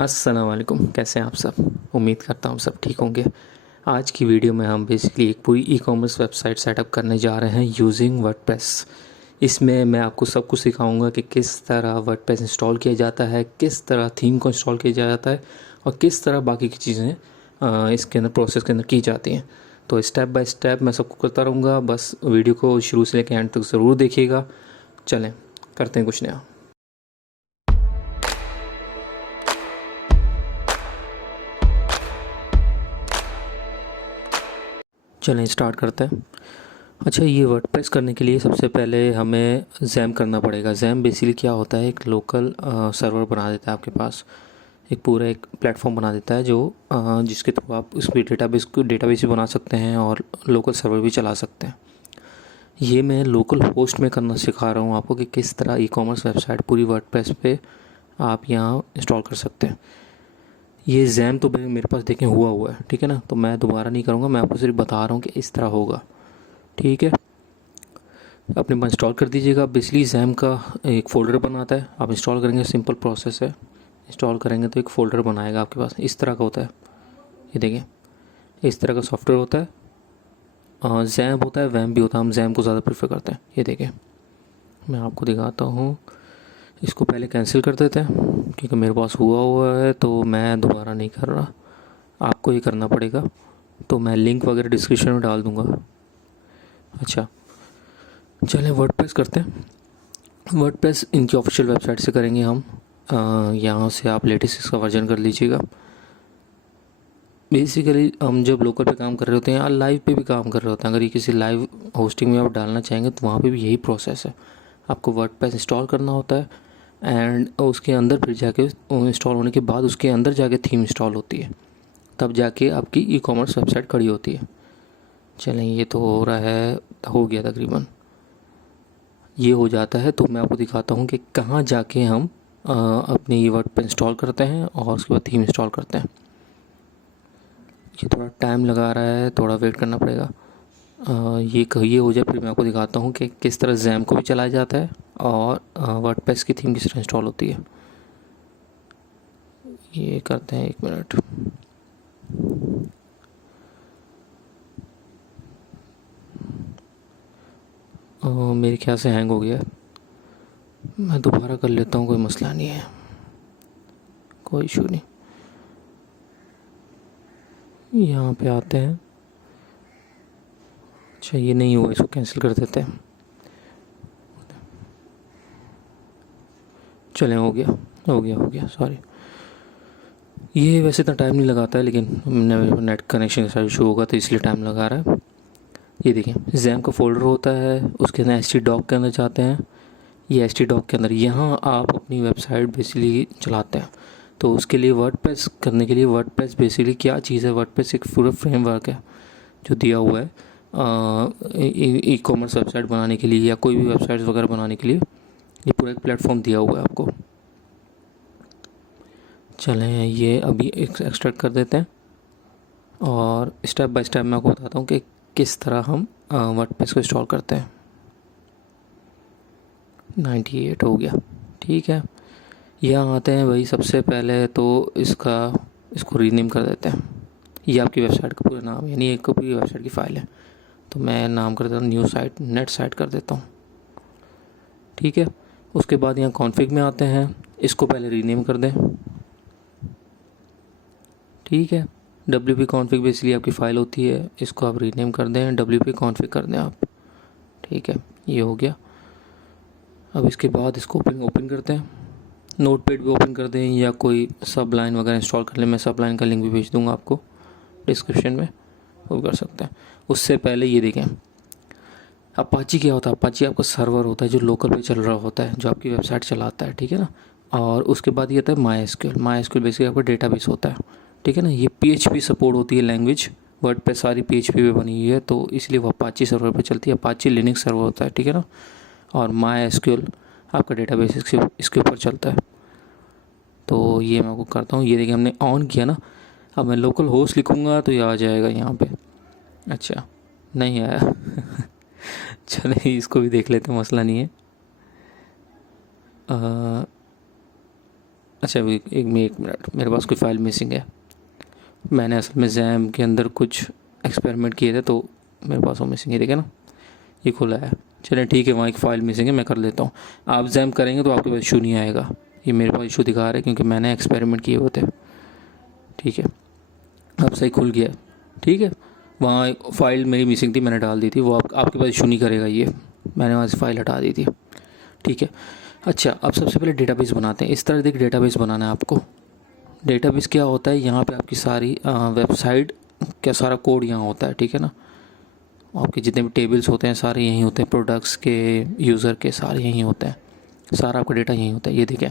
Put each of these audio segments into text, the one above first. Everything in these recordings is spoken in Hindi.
अस्सलाम वालेकुम। कैसे हैं आप सब? उम्मीद करता हूँ सब ठीक होंगे। आज की वीडियो में हम बेसिकली एक पूरी ई कॉमर्स वेबसाइट सेटअप करने जा रहे हैं यूजिंग वर्डप्रेस। इसमें मैं आपको सब कुछ सिखाऊंगा कि किस तरह वर्डप्रेस इंस्टॉल किया जाता है, किस तरह थीम को इंस्टॉल किया जाता है और किस तरह बाकी की चीज़ें इसके अंदर प्रोसेस के अंदर की जाती हैं। तो स्टेप बाय स्टेप मैं सबको करता रहूँगा, बस वीडियो को शुरू से लेकर एंड तक ज़रूर देखिएगा। चलें करते हैं कुछ नया। चलें स्टार्ट करते हैं। अच्छा, ये वर्डप्रेस करने के लिए सबसे पहले हमें ज़ैम करना पड़ेगा। ज़ैम बेसिकली क्या होता है, एक लोकल सर्वर बना देता है आपके पास, एक पूरा एक प्लेटफॉर्म बना देता है जो जिसके थ्रू आप उसमें डेटाबेस भी बना सकते हैं और लोकल सर्वर भी चला सकते हैं। ये मैं लोकल होस्ट में करना सिखा रहा हूँ आपको कि किस तरह ई कॉमर्स वेबसाइट पूरी वर्डप्रेस पे आप यहाँ इंस्टॉल कर सकते हैं। ये ज़ैम तो मेरे पास देखें हुआ है, ठीक है ना, तो मैं दोबारा नहीं करूँगा, मैं आपको सिर्फ बता रहा हूँ कि इस तरह होगा। ठीक है, अपने पास इंस्टॉल कर दीजिएगा। बेसिकली ज़ैम का एक फ़ोल्डर बनाता है, आप इंस्टॉल करेंगे, सिंपल प्रोसेस है। इंस्टॉल करेंगे तो एक फ़ोल्डर बनाएगा आपके पास, इस तरह का होता है। ये देखें, इस तरह का सॉफ्टवेयर होता है। ज़ैम होता है, वैम भी होता है, हम ज़ैम को ज़्यादा प्रेफर करते हैं। ये देखें, मैं आपको दिखाता हूँ। इसको पहले कैंसिल कर देते हैं क्योंकि मेरे पास हुआ है, तो मैं दोबारा नहीं कर रहा, आपको ये करना पड़ेगा। तो मैं लिंक वगैरह डिस्क्रिप्शन में डाल दूँगा। अच्छा, चलें वर्डप्रेस करते हैं। वर्डप्रेस इनकी ऑफिशियल वेबसाइट से करेंगे हम। यहाँ से आप लेटेस्ट इसका वर्जन कर लीजिएगा। बेसिकली हम जब लोकल पे काम कर रहे होते हैं या लाइव पे भी काम कर रहे होते हैं, अगर ये किसी लाइव होस्टिंग में आप डालना चाहेंगे तो वहाँ पे भी यही प्रोसेस है। आपको वर्डप्रेस इंस्टॉल करना होता है एंड उसके अंदर फिर जाके इंस्टॉल होने के बाद उसके अंदर जाके थीम इंस्टॉल होती है, तब जाके आपकी ई कॉमर्स वेबसाइट खड़ी होती है। चलें, ये तो हो रहा है, हो गया तकरीबन। ये हो जाता है तो मैं आपको दिखाता हूँ कि कहाँ जाके हम अपने ये वर्ड पर इंस्टॉल करते हैं और उसके बाद थीम इंस्टॉल करते हैं। ये थोड़ा टाइम लगा रहा है, थोड़ा वेट करना पड़ेगा। ये हो जाए फिर मैं आपको दिखाता हूँ कि किस तरह जैम को भी चलाया जाता है और वर्डप्रेस की थीम किस तरह इंस्टॉल होती है। ये करते हैं, 1 मिनट। मेरे ख्याल से हैंग हो गया, मैं दोबारा कर लेता हूँ, कोई मसला नहीं है, कोई इशू नहीं। यहाँ पे आते हैं। अच्छा, ये नहीं हुआ, इसको कैंसिल कर देते हैं। चलें, हो गया, सॉरी। ये वैसे इतना टाइम नहीं लगाता है, लेकिन नेट कनेक्शन के साथ इशू होगा तो इसलिए टाइम लगा रहा है। ये देखिए, जैम का फोल्डर होता है, उसके अंदर htdoc के अंदर जाते हैं। ये htdoc के अंदर यहाँ आप अपनी वेबसाइट बेसिकली चलाते हैं। तो उसके लिए वर्डप्रेस करने के लिए, वर्डप्रेस बेसिकली क्या चीज़ है, वर्डप्रेस एक पूरा फ्रेमवर्क है जो दिया हुआ है ई कॉमर्स वेबसाइट बनाने के लिए या कोई भी वेबसाइट वगैरह बनाने के लिए। ये पूरा एक प्लेटफॉर्म दिया हुआ है आपको। चलें, ये अभी एक्सट्रैक्ट कर देते हैं और स्टेप बाय स्टेप मैं आपको बताता हूँ कि किस तरह हम वर्डप्रेस को इंस्टॉल करते हैं। 98 हो गया, ठीक है। यहाँ आते हैं भाई, सबसे पहले तो इसको रीनेम कर देते हैं। ये आपकी वेबसाइट का पूरा नाम है, यानी एक पूरी वेबसाइट की फ़ाइल है, तो मैं नाम कर देता हूँ न्यू साइट, नेट साइट कर देता हूँ, ठीक है। उसके बाद यहाँ कॉन्फ़िग में आते हैं, इसको पहले रीनेम कर दें, ठीक है। WP कॉन्फ़िग बेसिकली आपकी फ़ाइल होती है, इसको आप रीनेम कर दें, WP कॉन्फ़िग कर दें आप, ठीक है। ये हो गया। अब इसके बाद इसको ओपन करते हैं, नोटपैड भी ओपन कर दें या कोई सब लाइन वगैरह इंस्टॉल कर लें। मैं सब लाइन का लिंक भी भेज दूँगा आपको डिस्क्रिप्शन में, वो कर सकते हैं। उससे पहले ये देखें, अपाची क्या होता है। अपाची आपका सर्वर होता है जो लोकल पे चल रहा होता है, जो आपकी वेबसाइट चलाता है, ठीक है ना। और उसके बाद ये आता है MySQL बेसिकली आपका डेटाबेस होता है, ठीक है ना। ये PHP सपोर्ट होती है लैंग्वेज, वर्डप्रेस सारी PHP पे बनी हुई है, तो इसलिए वो अपाची सर्वर पे चलती है। अपाची लिनक्स सर्वर होता है, ठीक है ना। और MySQL आपका डेटाबेस इसके ऊपर चलता है। तो ये मैं आपको करता हूँ। ये देखिए, हमने ऑन किया ना। अब मैं लोकल होस्ट लिखूँगा तो ये आ जाएगा यहाँ पे। अच्छा, नहीं आया चले इसको भी देख लेते हैं, मसला नहीं है। अच्छा एक मिनट, मेरे पास कोई फ़ाइल मिसिंग है। मैंने असल में जैम के अंदर कुछ एक्सपेरिमेंट किए थे, तो मेरे पास वो मिसिंग है, ठीक है ना। ये खुला है, चलिए ठीक है, वहाँ एक फ़ाइल मिसिंग है, मैं कर लेता हूँ। आप जैम करेंगे तो आपके पास इशू नहीं आएगा। ये मेरे पास इशू दिखा रहा है क्योंकि मैंने एक्सपेरिमेंट किए हुए थे। ठीक है, अब सही खुल गया। ठीक है, वहाँ एक फ़ाइल मेरी मिसिंग थी, मैंने डाल दी थी, वो आपके पास इशू नहीं करेगा ये। मैंने वहाँ से फ़ाइल हटा दी थी। ठीक है, अच्छा अब सबसे पहले डेटाबेस बनाते हैं। इस तरह एक डेटाबेस बनाना है आपको। डेटाबेस क्या होता है, यहाँ पे आपकी सारी वेबसाइट का सारा कोड यहाँ होता है, ठीक है ना। आपके जितने भी टेबल्स होते हैं सारे यहीं होते हैं, प्रोडक्ट्स के, यूज़र के, सारे यहीं होते हैं, सारा आपका डेटा यहीं होता है। ये देखें,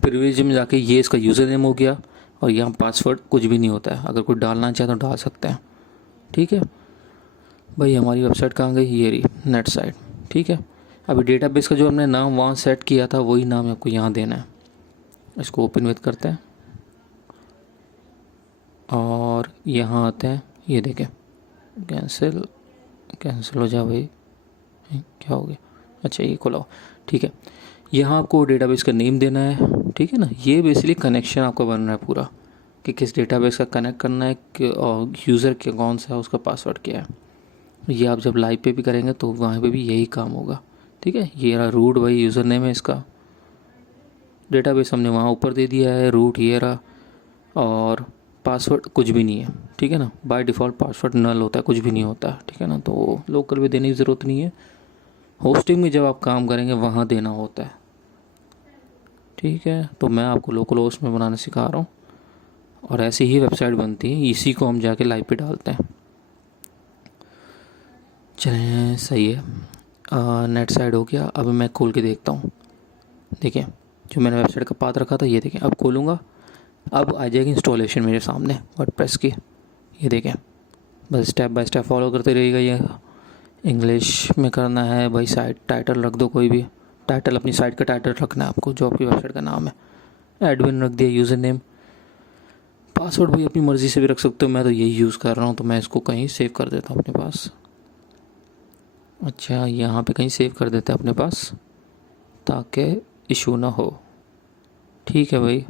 प्रिविलेज में जाके ये इसका यूज़र नेम हो गया, और यहाँ पासवर्ड कुछ भी नहीं होता है। अगर कोई डालना चाहे तो डाल सकते हैं। ठीक है भाई, हमारी वेबसाइट कहाँ गई, ये रही नेट साइट। ठीक है, अभी डेटाबेस का जो हमने नाम वहाँ सेट किया था वही नाम आपको यहाँ देना है। इसको ओपन विथ करते हैं और यहाँ आते हैं। ये देखें, कैंसिल हो जा भाई, क्या हो गया। अच्छा ये खोलाओ। ठीक है, यहाँ आपको डेटाबेस का नेम देना है। ठीक है ना, ये बेसिकली कनेक्शन आपका बन रहा है पूरा, कि किस डेटाबेस का कनेक्ट करना है, और यूज़र के कौन सा है, उसका पासवर्ड क्या है। ये आप जब लाइव पे भी करेंगे तो वहाँ पे भी यही काम होगा। ठीक है, ये रहा रूट, भाई यूज़र नेम है इसका। डेटाबेस हमने वहाँ ऊपर दे दिया है, रूट ये रहा, और पासवर्ड कुछ भी नहीं है। ठीक है ना, बाय डिफ़ॉल्ट पासवर्ड नल होता है, कुछ भी नहीं होता। ठीक है ना, तो लोकल भी देने की ज़रूरत नहीं है। होस्टिंग में जब आप काम करेंगे वहाँ देना होता है। ठीक है, तो मैं आपको लोकल होस्ट में बनाना सिखा रहा हूँ, और ऐसी ही वेबसाइट बनती है, इसी को हम जाके लाइव पे डालते हैं। चलें, सही है। नेट साइड हो गया, अब मैं खोल के देखता हूँ। देखिए, जो मैंने वेबसाइट का पाथ रखा था, ये देखें, अब खोलूँगा, अब आ जाएगी इंस्टॉलेशन मेरे सामने वर्डप्रेस की। ये देखें, बस स्टेप बाय स्टेप फॉलो करते रहिएगा। ये इंग्लिश में करना है भाई, साइट टाइटल रख दो, कोई भी टाइटल, अपनी साइट का टाइटल रखना है आपको, जो आपकी वेबसाइट का नाम है। एडमिन रख दिया, यूज़र नेम, पासवर्ड भी अपनी मर्ज़ी से भी रख सकते हो, मैं तो यही यूज़ कर रहा हूँ, तो मैं इसको कहीं सेव कर देता हूँ अपने पास। अच्छा, यहाँ पे कहीं सेव कर देते हैं अपने पास, ताकि इशू ना हो। ठीक है भाई,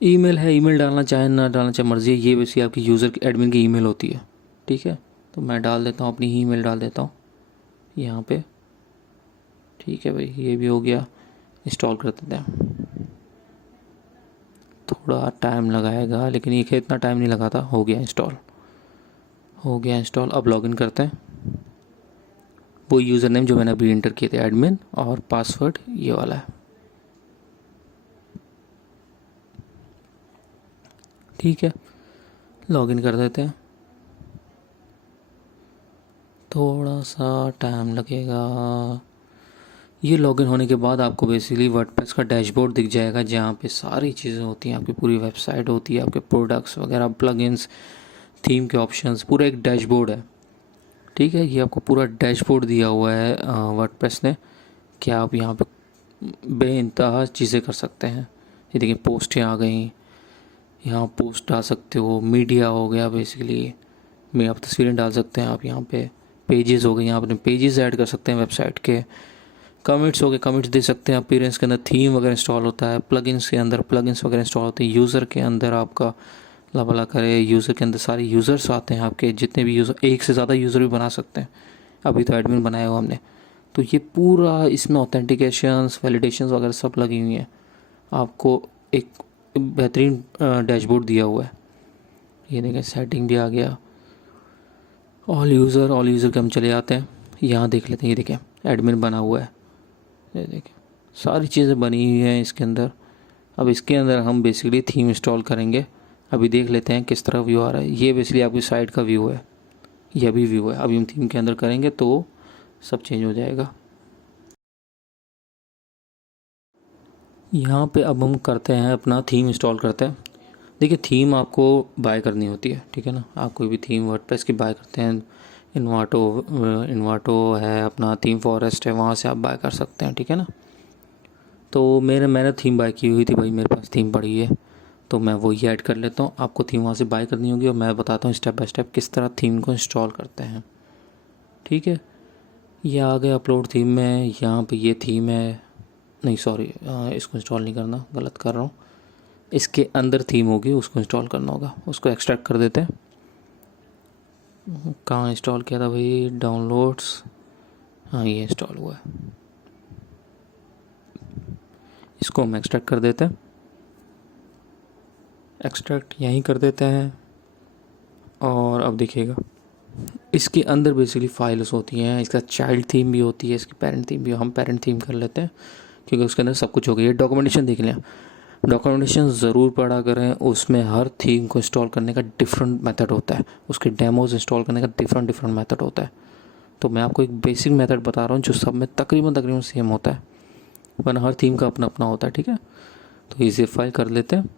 ईमेल है, ईमेल डालना चाहे ना डालना चाहे मर्ज़ी है, ये वैसे आपकी यूज़र की एडमिन की ईमेल होती है। ठीक है, तो मैं डाल देता हूँ, अपनी ही ईमेल डाल देता हूँ यहाँ पे। ठीक है भाई, ये भी हो गया, इंस्टॉल कर देते हैं। थोड़ा टाइम लगाएगा, लेकिन ये इतना टाइम नहीं लगा था, हो गया इंस्टॉल, हो गया इंस्टॉल। अब लॉगिन करते हैं। वो यूज़र नेम जो मैंने अभी इंटर किए थे, एडमिन, और पासवर्ड ये वाला है। ठीक है, लॉगिन कर देते हैं। थोड़ा सा टाइम लगेगा। ये लॉगिन होने के बाद आपको बेसिकली वर्डप्रेस का डैशबोर्ड दिख जाएगा, जहाँ पे सारी चीज़ें होती हैं, आपकी पूरी वेबसाइट होती है, आपके प्रोडक्ट्स वगैरह, प्लगइन्स, थीम के ऑप्शंस, पूरा एक डैशबोर्ड है। ठीक है, ये आपको पूरा डैशबोर्ड दिया हुआ है वर्डप्रेस ने, कि आप यहाँ पे बेइंतहा चीज़ें कर सकते हैं। ये देखिए, पोस्टें आ गई, यहाँ पोस्ट डाल सकते हो, मीडिया हो गया बेसिकली, में आप तस्वीरें डाल सकते हैं। आप यहाँ पे पेजेस हो गए, यहाँ अपने पेजेस ऐड कर सकते हैं वेबसाइट के। कमेंट्स हो गए, कमेंट्स दे सकते हैं। अपीयरेंस के अंदर थीम वगैरह इंस्टॉल होता है, प्लगइन्स के अंदर प्लगइन्स वगैरह इंस्टॉल होते हैं। यूज़र के अंदर आपका, अल्लाह भला करे, यूज़र के अंदर सारे यूज़र्स आते हैं आपके, जितने भी यूज़र, एक से ज़्यादा यूज़र भी बना सकते हैं। अभी तो एडमिन बनाया हुआ हमने, तो ये पूरा इसमें ऑथेंटिकेशंस, वैलिडेशंस वगैरह सब लगी हुई हैं। आपको एक बेहतरीन डैशबोर्ड दिया हुआ है। ये देखें, सेटिंग भी आ गया, ऑल यूज़र के हम चले जाते हैं, यहाँ देख लेते हैं। ये देखें, एडमिन बना हुआ है, ये देखें, सारी चीज़ें बनी हुई हैं इसके अंदर। अब इसके अंदर हम बेसिकली थीम इंस्टॉल करेंगे। अभी देख लेते हैं किस तरह व्यू आ रहा है। ये बेसिकली आपकी साइट का व्यू है, यह भी व्यू है। अभी हम थीम के अंदर करेंगे तो सब चेंज हो जाएगा। यहाँ पे अब हम करते हैं अपना थीम इंस्टॉल करते हैं। देखिए, थीम आपको बाय करनी होती है, ठीक है ना। आप कोई भी थीम वर्डप्रेस की बाय करते हैं, इन्वाटो है अपना, थीम फॉरेस्ट है, वहाँ से आप बाय कर सकते हैं, ठीक है ना। तो मैंने थीम बाय की हुई थी भाई, मेरे पास थीम पड़ी है, तो मैं वही ऐड कर लेता हूँ। आपको थीम वहाँ से बाय करनी होगी, और मैं बताता हूँ स्टेप बाय स्टेप किस तरह थीम को इंस्टॉल करते हैं। ठीक है, ये आ गया अपलोड थीम में। यहाँ पे ये थीम है, नहीं सॉरी, इसको इंस्टॉल नहीं करना, गलत कर रहा हूँ। इसके अंदर थीम होगी उसको इंस्टॉल करना होगा। उसको एक्सट्रैक्ट कर देते हैं। कहाँ इंस्टॉल किया था भाई, डाउनलोड्स, हाँ ये इंस्टॉल हुआ है। इसको हम एक्सट्रैक्ट कर देते हैं, एक्सट्रैक्ट यहीं कर देते हैं। और अब देखिएगा इसके अंदर बेसिकली फाइल्स होती हैं। इसका चाइल्ड थीम भी होती है, इसकी पेरेंट थीम भी, हम पेरेंट थीम कर लेते हैं क्योंकि उसके अंदर सब कुछ हो गया। ये डॉक्यूमेंटेशन देख लें, डॉक्यूमेंटेशन ज़रूर पढ़ा करें। उसमें हर थीम को इंस्टॉल करने का डिफरेंट मेथड होता है, उसके डेमोज इंस्टॉल करने का डिफरेंट मेथड होता है। तो मैं आपको एक बेसिक मेथड बता रहा हूँ जो सब में तकरीबन सेम होता है, वरना हर थीम का अपना अपना होता है, ठीक है। तो ये ज़िप फाइल कर लेते हैं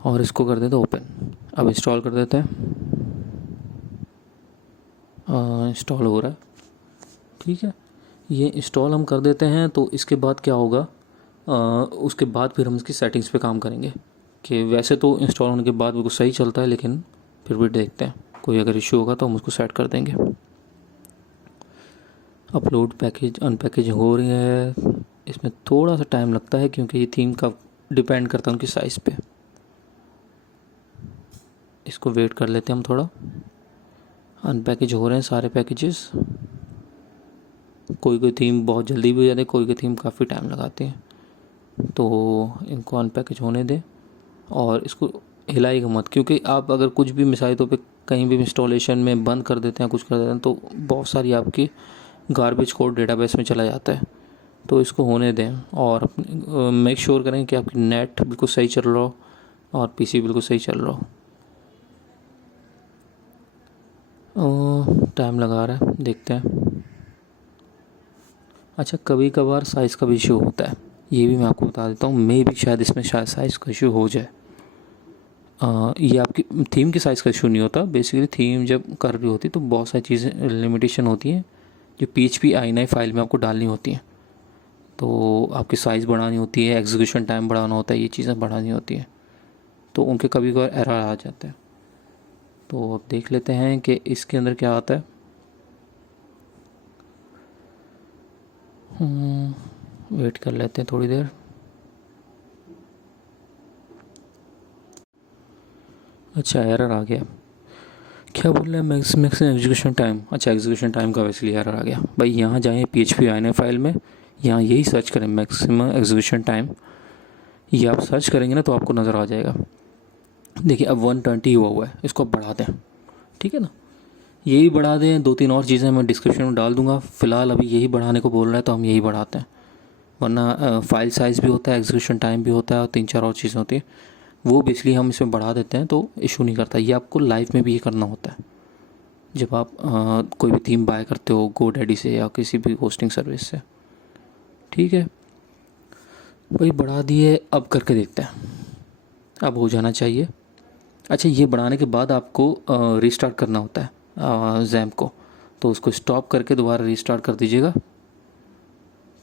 और इसको कर देते हैं ओपन। अब इंस्टॉल कर देते हैं, इंस्टॉल हो रहा है, ठीक है। ये इंस्टॉल हम कर देते हैं तो इसके बाद क्या होगा, उसके बाद फिर हम इसकी सेटिंग्स पे काम करेंगे। कि वैसे तो इंस्टॉल होने के बाद बिल्कुल सही चलता है, लेकिन फिर भी देखते हैं कोई अगर इशू होगा तो हम उसको सेट कर देंगे। अपलोड पैकेज अनपैकेज हो रही है, इसमें थोड़ा सा टाइम लगता है क्योंकि ये थीम का डिपेंड करता है उनकी साइज़ पे। इसको वेट कर लेते हैं हम थोड़ा। अनपैकेज हो रहे हैं सारे पैकेजेस। कोई थीम बहुत जल्दी भी हो जाती है, कोई थीम काफ़ी टाइम लगाती है, तो इनको अनपैकेज होने दें। और इसको हिलाएगा मत, क्योंकि आप अगर कुछ भी मिसाइल तो पे कहीं भी इंस्टॉलेशन में बंद कर देते हैं, कुछ कर देते हैं, तो बहुत सारी आपकी गार्बेज कोड डेटाबेस में चला जाता है। तो इसको होने दें और मेक श्योर करें कि आपकी नेट बिल्कुल सही चल रहा हो और पीसी बिल्कुल सही चल रहा हो। टाइम लगा रहा है, देखते हैं। अच्छा, कभी कभार साइज़ का भी इशू होता है, ये भी मैं आपको बता देता हूँ। मे भी शायद इसमें साइज़ का इशू हो जाए। ये आपकी थीम की साइज़ का इशू नहीं होता। बेसिकली थीम जब कर रही होती तो बहुत सारी चीज़ें लिमिटेशन होती हैं जो PHP INI फाइल में आपको डालनी होती हैं। तो आपकी साइज़ बढ़ानी होती है, एग्जीक्यूशन टाइम बढ़ाना होता है, ये चीज़ें बढ़ानी होती हैं, तो उनके कभी कभार एरर आ जाते हैं। तो अब देख लेते हैं कि इसके अंदर क्या आता है। वेट कर लेते हैं थोड़ी देर। अच्छा, एरर आ गया। क्या बोल रहे हैं, मैक्सिमम एग्जीक्यूशन टाइम। अच्छा, एग्जीक्यूशन टाइम का वैसे एरर आ गया भाई। यहाँ जाएँ PHP INI फाइल में, यहाँ यही सर्च करें मैक्सिमम एग्जीक्यूशन टाइम। ये आप सर्च करेंगे ना तो आपको नज़र आ जाएगा। देखिए अब 120 हुआ है, इसको अब बढ़ा दें, ठीक है ना। यही बढ़ा दें। 2-3 और चीज़ें मैं डिस्क्रिप्शन में डाल दूंगा। फ़िलहाल अभी यही बढ़ाने को बोल रहा है तो हम यही बढ़ाते हैं, वरना फाइल साइज़ भी होता है, एग्जीक्यूशन टाइम भी होता है और 3-4 और चीज़ें होती है, वो बेसिकली हम इसमें बढ़ा देते हैं तो इशू नहीं करता। ये आपको लाइव में भी ये करना होता है जब आप कोई भी थीम बाय करते हो GoDaddy से या किसी भी होस्टिंग सर्विस से, ठीक है भाई। बढ़ा दिए, अब करके देखते हैं, अब हो जाना चाहिए। अच्छा, ये बढ़ाने के बाद आपको रीस्टार्ट करना होता है जैम्प को, तो उसको स्टॉप करके दोबारा रीस्टार्ट कर दीजिएगा,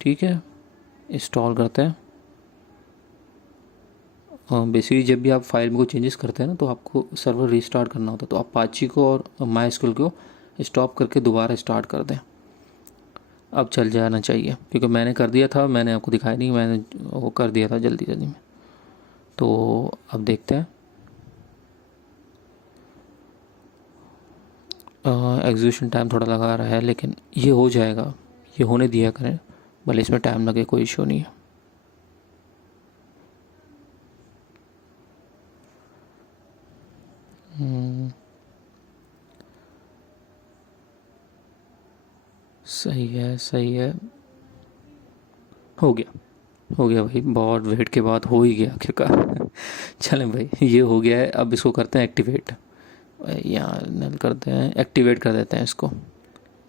ठीक है। इंस्टॉल करते हैं। बेसिकली जब भी आप फाइल में कोई चेंजेस करते हैं ना तो आपको सर्वर रीस्टार्ट करना होता है, तो अपाची को और MySQL को स्टॉप करके दोबारा स्टार्ट कर दें। अब चल जाना चाहिए क्योंकि मैंने कर दिया था, मैंने आपको दिखाया नहीं, मैंने वो कर दिया था जल्दी में। तो अब देखते हैं। एग्जीक्यूशन टाइम थोड़ा लगा रहा है लेकिन ये हो जाएगा, ये होने दिया करें, भले इसमें टाइम लगे, कोई इशू नहीं है। सही है, सही है, हो गया, हो गया भाई। बहुत वेट के बाद हो ही गया आखिरकार। चलें भाई, ये हो गया है। अब इसको करते हैं एक्टिवेट। यहाँ नल करते हैं, एक्टिवेट कर देते हैं इसको,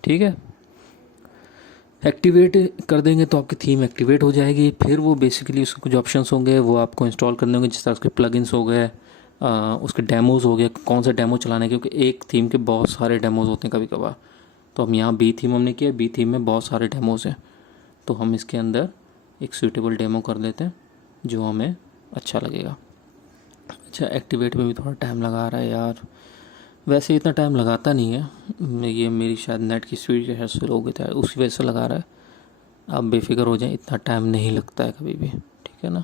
ठीक है। एक्टिवेट कर देंगे तो आपकी थीम एक्टिवेट हो जाएगी। फिर वो बेसिकली उसके कुछ ऑप्शंस होंगे वो आपको इंस्टॉल करने होंगे, जिस तरह उसके प्लगइन्स हो गए, उसके डेमोज़ हो गए, कौन सा डेमो चलाना है, क्योंकि एक थीम के बहुत सारे डेमोज़ होते हैं कभी कभार। तो हम यहाँ बी थीम हमने किया, बी थीम में बहुत सारे डेमोज़ हैं, तो हम इसके अंदर एक सूटेबल डेमो कर देते हैं जो हमें अच्छा लगेगा। अच्छा, एक्टिवेट में भी थोड़ा टाइम लगा रहा है यार, वैसे इतना टाइम लगाता नहीं है, ये मेरी शायद नेट की स्पीड के साथ स्लो हो गई था, उसी वजह से लगा रहा है। आप बेफिक्र हो जाए, इतना टाइम नहीं लगता है कभी भी, ठीक है ना।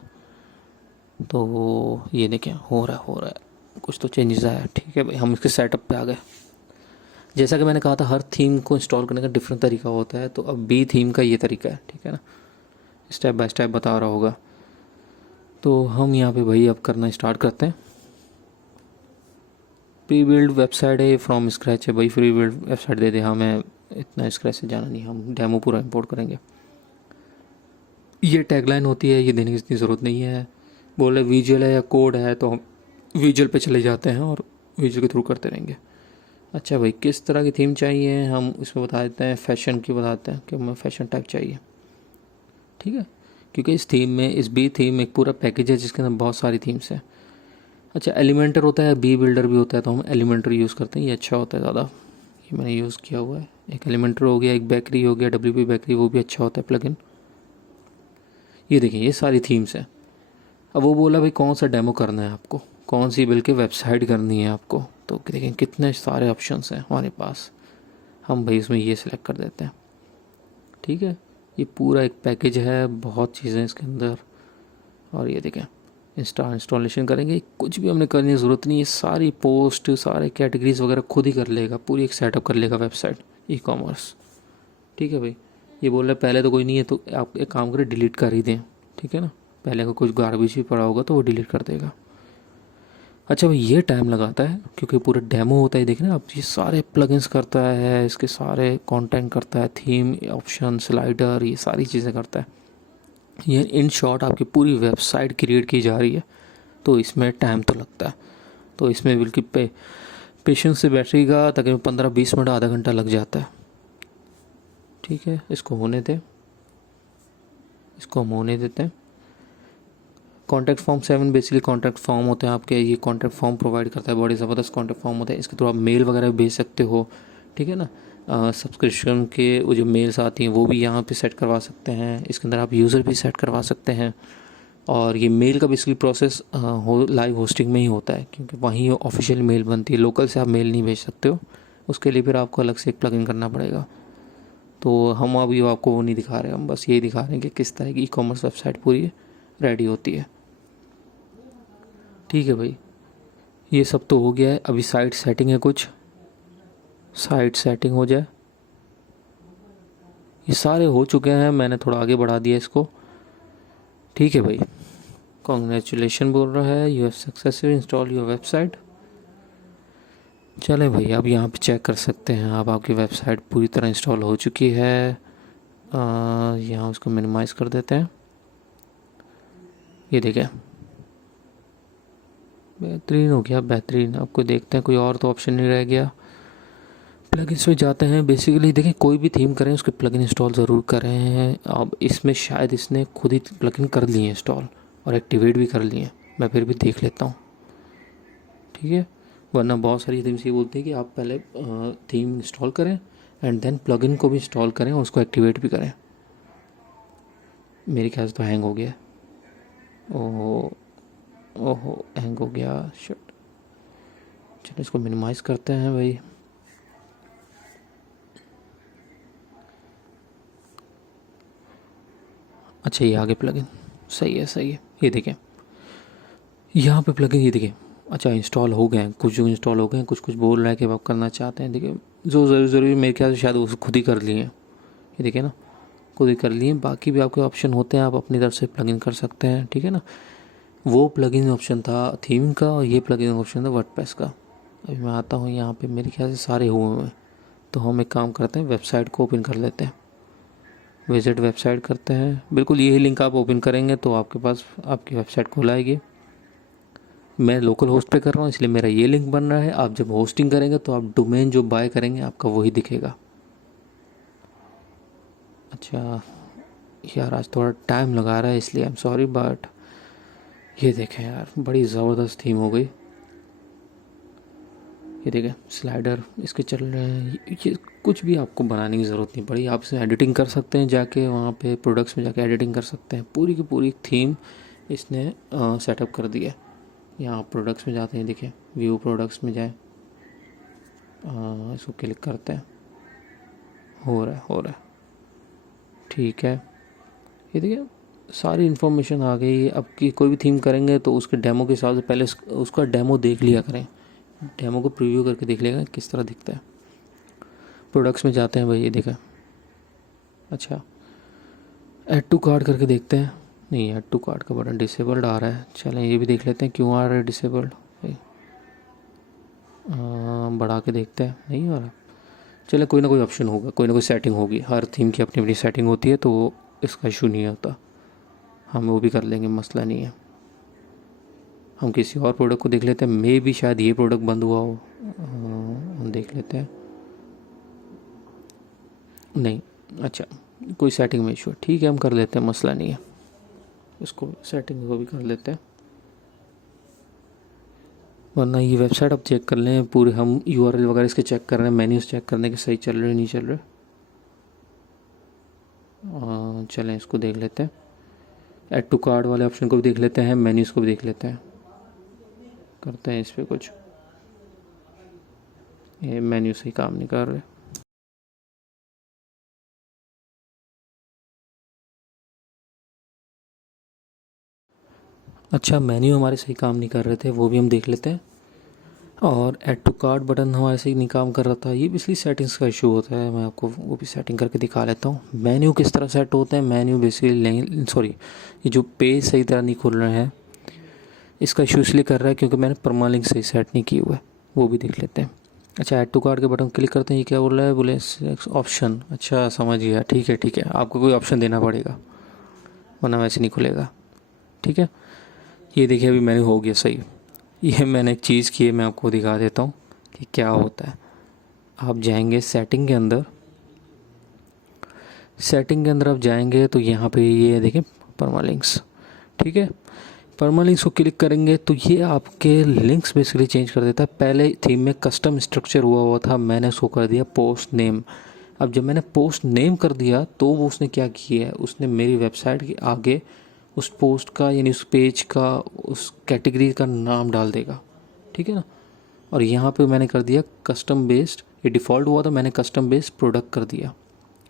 तो ये देखें हो रहा है, कुछ तो चेंजेस आया। ठीक है भाई, हम इसके सेटअप पे आ गए। जैसा कि मैंने कहा था, हर थीम को इंस्टॉल करने का डिफरेंट तरीका होता है, तो अब बी थीम का ये तरीका है, ठीक है ना, स्टेप बाय स्टेप बता रहा होगा। तो हम यहाँ पे भाई अब करना स्टार्ट करते हैं। प्री बिल्ड वेबसाइट है, फ्रॉम स्क्रैच है भाई, फ्री बिल्ड वेबसाइट दे दे। हमें इतना स्क्रैच से जाना नहीं, हम डेमो पूरा इंपोर्ट करेंगे। ये टैगलाइन होती है, ये देने की इतनी ज़रूरत नहीं है। बोले विजुअल है या कोड है, तो हम विजुअल पे चले जाते हैं और विजुअल के थ्रू करते रहेंगे। अच्छा भाई, किस तरह की थीम चाहिए हम इसमें बता देते हैं। फैशन की बताते हैं कि हमें फैशन टाइप चाहिए, ठीक है, क्योंकि इस थीम में, इस बी थीम में एक पूरा पैकेज है जिसके अंदर बहुत सारी थीम्स हैं। अच्छा, एलिमेंटर होता है, बी बिल्डर भी होता है, तो हम एलिमेंटर यूज़ करते हैं, ये अच्छा होता है ज़्यादा। ये मैंने यूज़ किया हुआ है। एक एलिमेंटर हो गया, एक बेकरी हो गया, WP बेकरी, वो भी अच्छा होता है प्लगइन। ये देखिए, ये सारी थीम्स हैं। अब वो बोला भाई कौन सा डेमो करना है आपको, कौन सी बल्कि वेबसाइट करनी है आपको, तो देखें कितने सारे ऑप्शंस हैं हमारे पास। हम भाई इसमें ये सिलेक्ट कर देते हैं, ठीक है। ये पूरा एक पैकेज है, बहुत चीज़ें इसके अंदर। और ये देखें, इंस्टॉलेशन करेंगे, कुछ भी हमने करने की ज़रूरत नहीं है। सारी पोस्ट, सारे कैटेगरीज वगैरह खुद ही कर लेगा, पूरी एक सेटअप कर लेगा वेबसाइट ई कॉमर्स, ठीक है भाई। ये बोल रहे पहले तो कोई नहीं है, तो आप एक काम करें, डिलीट कर ही दें, ठीक है ना। पहले को कुछ गार्बेज भी पड़ा होगा तो वो डिलीट कर देगा। अच्छा भाई, ये टाइम लगाता है क्योंकि पूरा डेमो होता है, देखना आप, ये सारे प्लगइन्स करता है, इसके सारे कंटेंट करता है, थीम, ऑप्शन, स्लाइडर, ये सारी चीज़ें करता है। ये इन शॉर्ट आपकी पूरी वेबसाइट क्रिएट की जा रही है, तो इसमें टाइम तो लगता है। तो इसमें बिल्कुल पेशेंस से बैटरी का तकरीबन 15-20 मिनट, आधा घंटा लग जाता है, ठीक है। इसको होने दें, इसको हम होने देते हैं। Contact form 7 basically contact form होते हैं आपके, ये कॉन्टैक्ट फॉर्म प्रोवाइड करता है, बड़े ज़बरदस्त कॉन्टैक्ट फॉर्म होते हैं। इसके थ्रू आप मेल वगैरह भी भेज सकते हो, ठीक है ना। सब्सक्रिप्शन के वो जो मेल्स आती हैं वो भी यहाँ पे सेट करवा सकते हैं। इसके अंदर आप यूज़र भी सेट करवा सकते हैं। और ये मेल का बेसिकली प्रोसेस लाइव होस्टिंग में ही होता है, क्योंकि वहीं ऑफिशियल मेल बनती है, लोकल से आप मेल नहीं भेज सकते हो। उसके लिए फिर आपको अलग से एक प्लगइन करना पड़ेगा। तो हम अभी आपको वो नहीं दिखा रहे, हम बस ये दिखा रहे हैं कि किस तरह की ई कॉमर्स वेबसाइट पूरी रेडी होती है, ठीक है भाई। ये सब तो हो गया है, अभी साइट सेटिंग है, कुछ साइट सेटिंग हो जाए। ये सारे हो चुके हैं, मैंने थोड़ा आगे बढ़ा दिया इसको, ठीक है भाई। कॉन्ग्रेचुलेशन बोल रहा है, you have successfully install your website. चलें भाई, अब यहाँ पे चेक कर सकते हैं आप, आपकी वेबसाइट पूरी तरह इंस्टॉल हो चुकी है। यहाँ उसको मिनिमाइज़ कर देते हैं। ये देखें, बेहतरीन हो गया, बेहतरीन। आपको देखते हैं कोई और तो ऑप्शन नहीं रह गया। प्लगइन्स में जाते हैं। बेसिकली देखें, कोई भी थीम करें उसके प्लगइन इंस्टॉल ज़रूर करें हैं। अब इसमें शायद इसने खुद ही प्लगइन कर लिए हैं इंस्टॉल और एक्टिवेट भी कर लिए हैं, मैं फिर भी देख लेता हूँ, ठीक है। वरना बहुत सारी थीम्स ये बोलती हैं कि आप पहले थीम इंस्टॉल करें एंड देन प्लगइन को भी इंस्टॉल करें और उसको एक्टिवेट भी करें। मेरे ख्याल से तो हैंग हो गया। ओहो, ओहो, हैंग हो गया, शिट। चलो इसको मिनिमाइज़ करते हैं भाई। अच्छा, ये आगे प्लगइन सही है, सही है। ये देखें, यहाँ पे प्लगइन, ये देखें, अच्छा इंस्टॉल हो गए हैं, कुछ जो इंस्टॉल हो गए हैं, कुछ कुछ बोल रहा है कि आप करना चाहते हैं। देखिए, जो ज़रूरी मेरे ख्याल से शायद वो खुद ही कर लिए हैं। ये देखिए ना, खुद ही कर लिए हैं। बाकी भी आपके ऑप्शन होते हैं, आप अपनी तरफ से प्लगइन कर सकते हैं, ठीक है ना। वो प्लगइन ऑप्शन था थीम का और ये प्लगइन ऑप्शन था वर्डप्रेस का। अभी मैं आता हूँ यहाँ पे, मेरे ख्याल से सारे हुए हुए हैं। तो हम एक काम करते हैं, वेबसाइट को ओपन कर लेते हैं। विजिट वेबसाइट करते हैं, बिल्कुल यही लिंक आप ओपन करेंगे तो आपके पास आपकी वेबसाइट खुल आएगी। मैं लोकल होस्ट पे कर रहा हूँ इसलिए मेरा ये लिंक बन रहा है। आप जब होस्टिंग करेंगे तो आप डोमेन जो बाय करेंगे आपका वही दिखेगा। अच्छा यार, आज थोड़ा टाइम लगा रहा है इसलिए आई एम सॉरी, बट ये देखें यार, बड़ी ज़बरदस्त थीम हो गई। ये देखें, स्लाइडर इसके चल रहे हैं। ये कुछ भी आपको बनाने की ज़रूरत नहीं पड़ी, आप इसे एडिटिंग कर सकते हैं, जाके वहाँ पे प्रोडक्ट्स में जाके एडिटिंग कर सकते हैं। पूरी की पूरी थीम इसने सेटअप कर दी है। यहाँ प्रोडक्ट्स में जाते हैं, देखिए व्यू प्रोडक्ट्स में जाए, इसको क्लिक करते हैं, हो रहा है, हो रहा है, ठीक है। ये देखिए, सारी इन्फॉर्मेशन आ गई। अब की कोई भी थीम करेंगे तो उसके डेमो के हिसाब से पहले उसका डेमो देख लिया करें, डेमो को प्रीव्यू करके देख लेगा किस तरह दिखता है। प्रोडक्ट्स में जाते हैं भाई, ये देखा। अच्छा, ऐड टू कार्ट करके देखते हैं। नहीं, ऐड टू कार्ट का बटन डिसेबल्ड आ रहा है। चलें ये भी देख लेते हैं क्यों आ रहा है डिसेबल्ड। बढ़ा के देखते हैं, नहीं आ रहा। चले, कोई ना कोई ऑप्शन होगा, कोई ना कोई सेटिंग होगी। हर थीम की अपनी अपनी सेटिंग होती है, तो वो इसका इशू नहीं होता। हम वो भी कर लेंगे, मसला नहीं है। हम किसी और प्रोडक्ट को देख लेते हैं, मे भी शायद ये प्रोडक्ट बंद हुआ हो। हम देख लेते हैं। नहीं, अच्छा, कोई सेटिंग में इशू है, ठीक है, हम कर लेते हैं, मसला नहीं है। इसको सेटिंग को भी कर लेते हैं, वरना ये वेबसाइट अब चेक कर लें पूरे। हम यूआरएल वगैरह इसके चेक कर रहे हैं, मेन्यूज़ चेक करने के सही चल रहे नहीं चल रहे। चलें इसको देख लेते हैं, ऐड टू कार्ड वाले ऑप्शन को भी देख लेते हैं, मेन्यूज़ को भी देख लेते हैं, करते हैं इस पर कुछ। ये मेन्यू सही काम नहीं कर रहे। अच्छा, मेन्यू हमारे सही काम नहीं कर रहे थे, वो भी हम देख लेते हैं। और ऐड टू कार्ट बटन हमारे सही नहीं काम कर रहा था, ये बेसिकली सेटिंग्स का इशू होता है। मैं आपको वो भी सेटिंग करके दिखा लेता हूँ। मेन्यू किस तरह सेट होते हैं, मेन्यू बेसिकली सॉरी, ये जो पेज सही तरह नहीं खुल रहे हैं, इसका इशू इसलिए कर रहा है क्योंकि मैंने परमालिंक सही सेट नहीं किए हुए। वो भी देख लेते हैं। अच्छा, ऐड टू कार्ट के बटन क्लिक करते हैं, ये क्या बोल रहा है, बोले ऑप्शन। अच्छा, समझ गया, ठीक है ठीक है, आपको कोई ऑप्शन देना पड़ेगा वरना वैसे नहीं खुलेगा। ठीक है, ये देखिए अभी मेन्यू हो गया सही। ये मैंने एक चीज़ की है, मैं आपको दिखा देता हूँ कि क्या होता है। आप जाएंगे सेटिंग के अंदर, सेटिंग के अंदर आप जाएंगे तो यहाँ पे ये देखें परमालिंक्स। ठीक है, परमालिंक्स को क्लिक करेंगे तो ये आपके लिंक्स बेसिकली चेंज कर देता है। पहले थीम में कस्टम स्ट्रक्चर हुआ था, मैंने उसको कर दिया पोस्ट नेम। अब जब मैंने पोस्ट नेम कर दिया तो वो उसने क्या किया है, उसने मेरी वेबसाइट के आगे उस पोस्ट का यानी उस पेज का उस कैटेगरी का नाम डाल देगा। ठीक है ना। और यहाँ पे मैंने कर दिया कस्टम बेस्ड, ये डिफ़ॉल्ट हुआ था, मैंने कस्टम बेस्ड प्रोडक्ट कर दिया।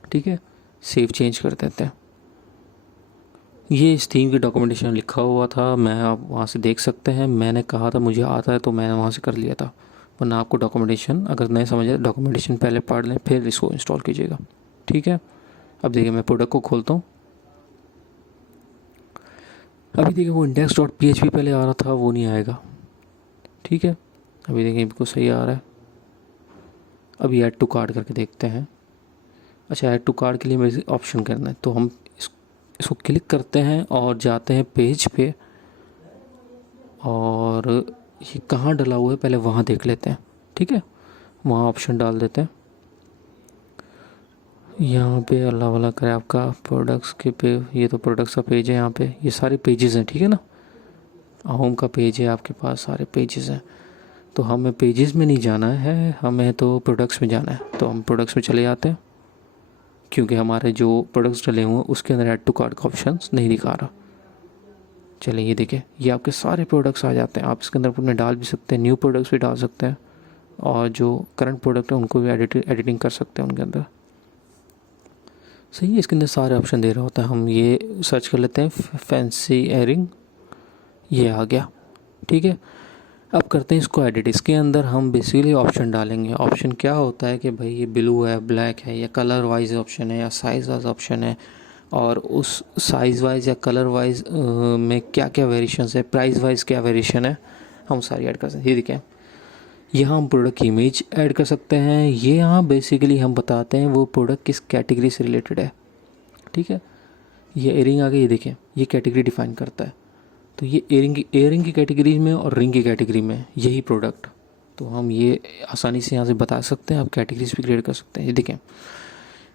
ठीक है, सेव चेंज कर देते हैं। ये इस थीम की डॉक्यूमेंटेशन लिखा हुआ था, मैं आप वहाँ से देख सकते हैं। मैंने कहा था मुझे आता है तो मैंने वहाँ से कर लिया था, वरना आपको डॉक्यूमेंटेशन अगर नहीं समझ आए, डॉक्यूमेंटेशन पहले पढ़ लें फिर इसको इंस्टॉल कीजिएगा। ठीक है, अब देखिए मैं प्रोडक्ट को खोलता हूँ। अभी देखिए वो इंडेक्स डॉट PHP पहले आ रहा था, वो नहीं आएगा। ठीक है, अभी देखिए बिल्कुल सही आ रहा है। अभी ऐड टू कार्ट करके देखते हैं। अच्छा, ऐड टू कार्ट के लिए मुझे ऑप्शन करना है, तो हम इसको क्लिक करते हैं और जाते हैं पेज पे, और ये कहाँ डला हुआ है पहले वहाँ देख लेते हैं। ठीक है, वहाँ ऑप्शन डाल देते हैं। यहाँ पे अल्लाह वाला करे आपका प्रोडक्ट्स के पे, ये तो प्रोडक्ट्स का पेज है, यहाँ पे ये सारे पेजेस हैं। ठीक है ना, होम का पेज है, आपके पास सारे पेजेस हैं। तो हमें पेजेस में नहीं जाना है, हमें तो प्रोडक्ट्स में जाना है। तो हम प्रोडक्ट्स में चले जाते हैं, क्योंकि हमारे जो प्रोडक्ट्स डले हुए हैं उसके अंदर ऐड टू कार्ट का ऑप्शन नहीं दिखा रहा। चलिए ये देखें, ये आपके सारे प्रोडक्ट्स आ जाते हैं। आप इसके अंदर अपने डाल भी सकते हैं, न्यू प्रोडक्ट्स भी डाल सकते हैं, और जो करंट प्रोडक्ट है उनको भी एडिटिंग कर सकते हैं उनके अंदर। सही है, इसके अंदर सारे ऑप्शन दे रहा होता है। हम ये सर्च कर लेते हैं फैंसी एयरिंग, ये आ गया। ठीक है, अब करते हैं इसको एडिट। इसके अंदर हम बेसिकली ऑप्शन डालेंगे। ऑप्शन क्या होता है कि भाई ये ब्लू है, ब्लैक है, या कलर वाइज ऑप्शन है, या साइज़ वाइज ऑप्शन है, और उस साइज़ वाइज या कलर वाइज में क्या क्या वेरिएशन है, प्राइस वाइज क्या वेरिएशन है, हम सारी ऐड कर सकते हैं। ये देखें, यहाँ हम प्रोडक्ट की इमेज ऐड कर सकते हैं। ये यहाँ बेसिकली हम बताते हैं वो प्रोडक्ट किस कैटेगरी से रिलेटेड है। ठीक है, ये एयरिंग आ गई, ये देखें ये कैटेगरी डिफाइन करता है। तो ये एयरिंग की कैटेगरी में और रिंग की कैटेगरी में यही प्रोडक्ट, तो हम ये आसानी से यहाँ से बता सकते हैं। आप कैटेगरीज भी क्रिएट कर सकते हैं। ये देखें,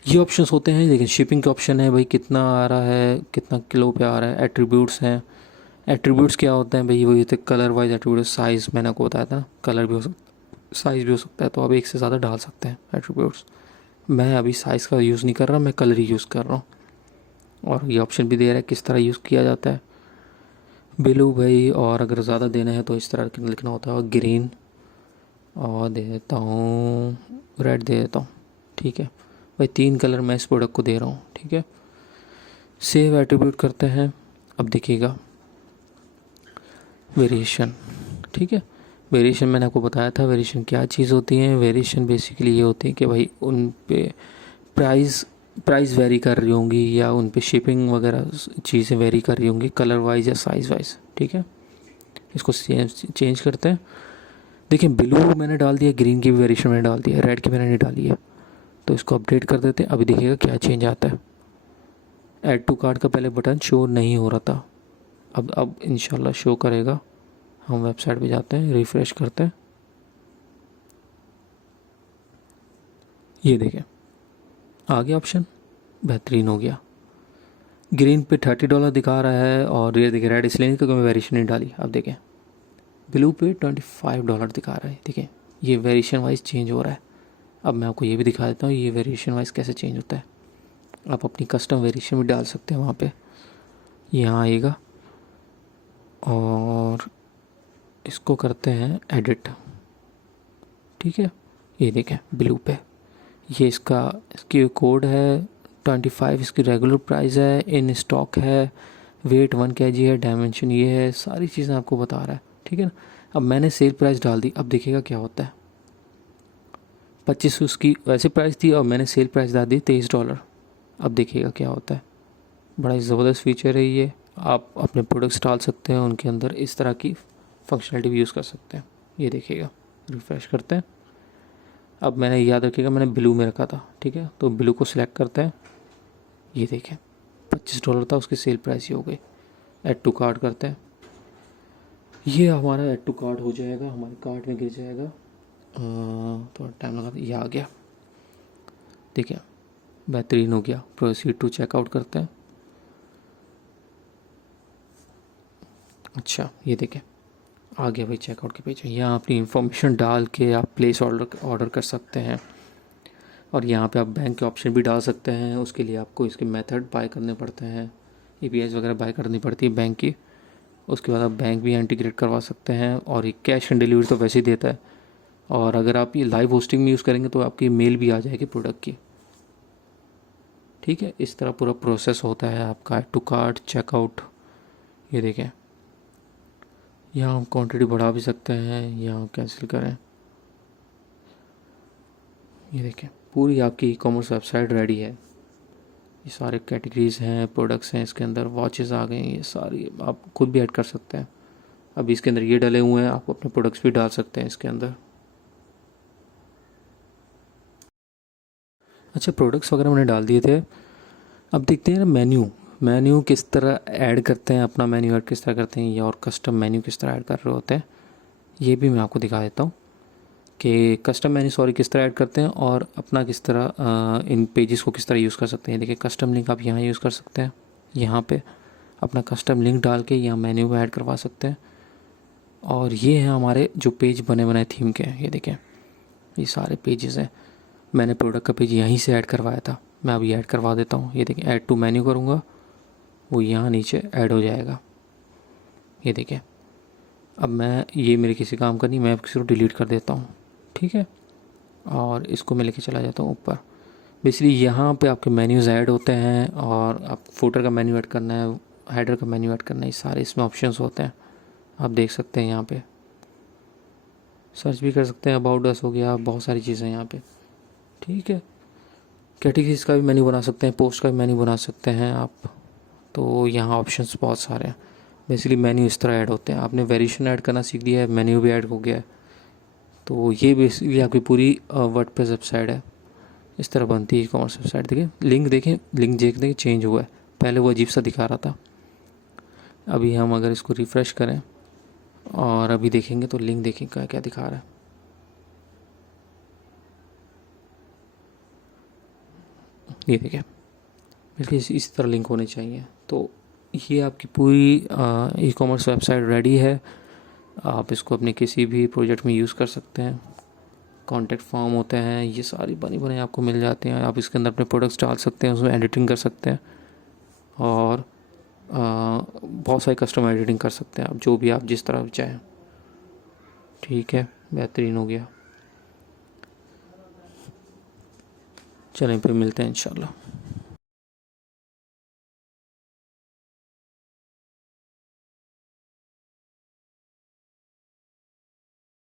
ये ऑप्शंस होते हैं। देखें, शिपिंग के ऑप्शन है, भाई कितना आ रहा है, कितना किलो पे आ रहा है। एट्रीब्यूट्स हैं, एट्रीब्यूट्स क्या होते हैं भाई, वही होते हैं कलर वाइज एट्रीब्यूट। साइज़ मैंने आपको बताया था, कलर भी हो सकता है, साइज़ भी हो सकता है, तो आप एक से ज़्यादा डाल सकते हैं एट्रीब्यूट्स। मैं अभी साइज़ का यूज़ नहीं कर रहा, मैं कलर ही यूज़ कर रहा हूँ। और ये ऑप्शन भी दे रहा है किस तरह यूज़ किया जाता है, ब्लू भाई, और अगर ज़्यादा देना है तो इस तरह लिखना होता है, और ग्रीन, और दे देता हूँ रेड दे देता हूँ। ठीक है भाई, 3 कलर मैं इस प्रोडक्ट को दे रहा हूँ। ठीक है, सेव एट्रीब्यूट करते हैं। अब देखिएगा वेरिएशन, ठीक है। वेरिएशन मैंने आपको बताया था, वेरिएशन क्या चीज़ होती है। वेरिएशन बेसिकली ये होती है कि भाई उन पे प्राइस वेरी कर रही होंगी या उन पे शिपिंग वगैरह चीज़ें वेरी कर रही होंगी कलर वाइज या साइज़ वाइज, ठीक है। इसको चेंज करते हैं। देखिए ब्लू मैंने डाल दिया, ग्रीन की भी वेरिएशन मैंने डाल दिया, रेड की मैंने नहीं डाली है। तो इसको अपडेट कर देते हैं। अभी देखिएगा क्या चेंज आता है। ऐड टू कार्ट का पहले बटन शो नहीं हो रहा था, अब इंशाल्लाह शो करेगा। हम वेबसाइट पे जाते हैं, रिफ़्रेश करते हैं, ये देखें आ गया ऑप्शन, बेहतरीन हो गया। ग्रीन पे $30 दिखा रहा है और ये देखिए रेड इसलिए नहीं क्योंकि मैं वेरिएशन नहीं डाली। अब देखें ब्लू पे $25 दिखा रहा है, देखें ये वेरिएशन वाइज चेंज हो रहा है। अब मैं आपको ये भी दिखा देता हूँ ये वेरिएशन वाइज कैसे चेंज होता है। आप अपनी कस्टम वेरिएशन भी डाल सकते हैं वहाँ पे, यहाँ आएगा और इसको करते हैं एडिट, ठीक है। ये देखें ब्लू पे ये इसकी कोड है 25, इसकी रेगुलर प्राइस है, इन स्टॉक है, वेट 1 kg है, डायमेंशन ये है, सारी चीज़ें आपको बता रहा है, ठीक है ना। अब मैंने सेल प्राइस डाल दी, अब देखिएगा क्या होता है। 25 उसकी वैसे प्राइस थी और मैंने सेल प्राइस डाल दी $23। अब देखिएगा क्या होता है। बड़ा ही ज़बरदस्त फीचर है ये। आप अपने प्रोडक्ट्स डाल सकते हैं उनके अंदर, इस तरह की फंक्शनलिटी भी यूज़ कर सकते हैं। ये देखिएगा, रिफ़्रेश करते हैं। अब मैंने याद रखिएगा मैंने ब्लू में रखा था, ठीक है। तो ब्लू को सिलेक्ट करते हैं, ये देखें $25 था, उसकी सेल प्राइस ही हो गई। ऐड टू कार्ट करते हैं, ये हमारा ऐड टू कार्ट हो जाएगा, हमारे कार्ट में गिर जाएगा। थोड़ा टाइम लगा था, ये आ गया, ठीक है बेहतरीन हो गया। प्रोसीड टू चेकआउट करते हैं। अच्छा ये देखें आ गया भाई चेकआउट के पेज। यहाँ अपनी इंफॉर्मेशन डाल के आप प्लेस ऑर्डर कर सकते हैं और यहाँ पे आप बैंक के ऑप्शन भी डाल सकते हैं। उसके लिए आपको इसके मेथड बाय करने पड़ते हैं, APIs वगैरह बाय करनी पड़ती है बैंक की। उसके बाद आप बैंक भी इंटीग्रेट करवा सकते हैं और ये कैश ऑन डिलीवरी तो वैसे ही देता है। और अगर आप ये लाइव होस्टिंग में यूज़ करेंगे तो आपकी मेल भी आ जाएगी प्रोडक्ट की, ठीक है। इस तरह पूरा प्रोसेस होता है आपका ऐड टू कार्ट चेकआउट। ये देखें यहाँ हम क्वांटिटी बढ़ा भी सकते हैं, यहाँ कैंसिल करें। ये देखें पूरी आपकी ई-कॉमर्स वेबसाइट रेडी है। ये सारे कैटेगरीज़ हैं, प्रोडक्ट्स हैं, इसके अंदर वॉचेस आ गए, ये सारी आप खुद भी ऐड कर सकते हैं। अभी इसके अंदर ये डले हुए हैं, आप अपने प्रोडक्ट्स भी डाल सकते हैं इसके अंदर। अच्छा प्रोडक्ट्स वगैरह मैंने डाल दिए थे। अब देखते हैं ना मेन्यू किस तरह ऐड करते हैं, अपना मेन्यू ऐड किस तरह करते हैं या और कस्टम मेन्यू किस तरह ऐड कर रहे होते हैं। ये भी मैं आपको दिखा देता हूँ कि कस्टम मेन्यू किस तरह ऐड करते हैं और अपना किस तरह इन पेजेस को किस तरह यूज़ कर सकते हैं। देखिए कस्टम लिंक आप यहाँ यूज़ कर सकते हैं, यहाँ पे अपना कस्टम लिंक डाल के यहाँ मेन्यू में ऐड करवा सकते हैं। और ये हैं हमारे जो पेज बने बनाए थीम के, ये देखें ये सारे पेजेस हैं। मैंने प्रोडक्ट का पेज यहीं से ऐड करवाया था, मैं अभी ऐड करवा देता हूँ। ये देखें ऐड टू मेन्यू करूँगा, वो यहाँ नीचे ऐड हो जाएगा। ये देखें अब मैं ये मेरे किसी काम का नहीं, मैं किसी को डिलीट कर देता हूँ, ठीक है। और इसको मैं लेके चला जाता हूँ ऊपर। बेसिकली यहाँ पे आपके मेन्यूज़ ऐड होते हैं और आप फुटर का मेन्यू ऐड करना है, हेडर का मेन्यू ऐड करना है, सारे इसमें ऑप्शंस होते हैं। आप देख सकते हैं यहाँ पे सर्च भी कर सकते हैं, अबाउट अस हो गया, बहुत सारी चीज़ें यहाँ पे, ठीक है। कैटेगरीज का भी मेन्यू बना सकते हैं, पोस्ट का भी मेन्यू बना सकते हैं आप। तो यहाँ ऑप्शंस बहुत सारे हैं। बेसिकली मेन्यू इस तरह ऐड होते हैं। आपने वेरिएशन ऐड करना सीख लिया है, मेन्यू भी ऐड हो गया है। तो ये बेसिकली आपकी पूरी वर्डप्रेस वेबसाइट है। इस तरह बनती है ई-कॉमर्स वेबसाइट। देखिए लिंक देखें, लिंक देखें चेंज हुआ है, पहले वो अजीब सा दिखा रहा था। अभी हम अगर इसको रिफ़्रेश करें और अभी देखेंगे तो लिंक देखें क्या क्या दिखा रहा है। ये देखें बिल्कुल इसी तरह लिंक होने चाहिए। तो ये आपकी पूरी ई-कॉमर्स वेबसाइट रेडी है। आप इसको अपने किसी भी प्रोजेक्ट में यूज़ कर सकते हैं। कॉन्टैक्ट फॉर्म होते हैं, ये सारी बनी बनाई आपको मिल जाते हैं। आप इसके अंदर अपने प्रोडक्ट्स डाल सकते हैं, उसमें एडिटिंग कर सकते हैं और बहुत सारी कस्टमर एडिटिंग कर सकते हैं आप, जो भी आप जिस तरह चाहें, ठीक है। बेहतरीन हो गया। चलें फिर मिलते हैं इंशाल्लाह।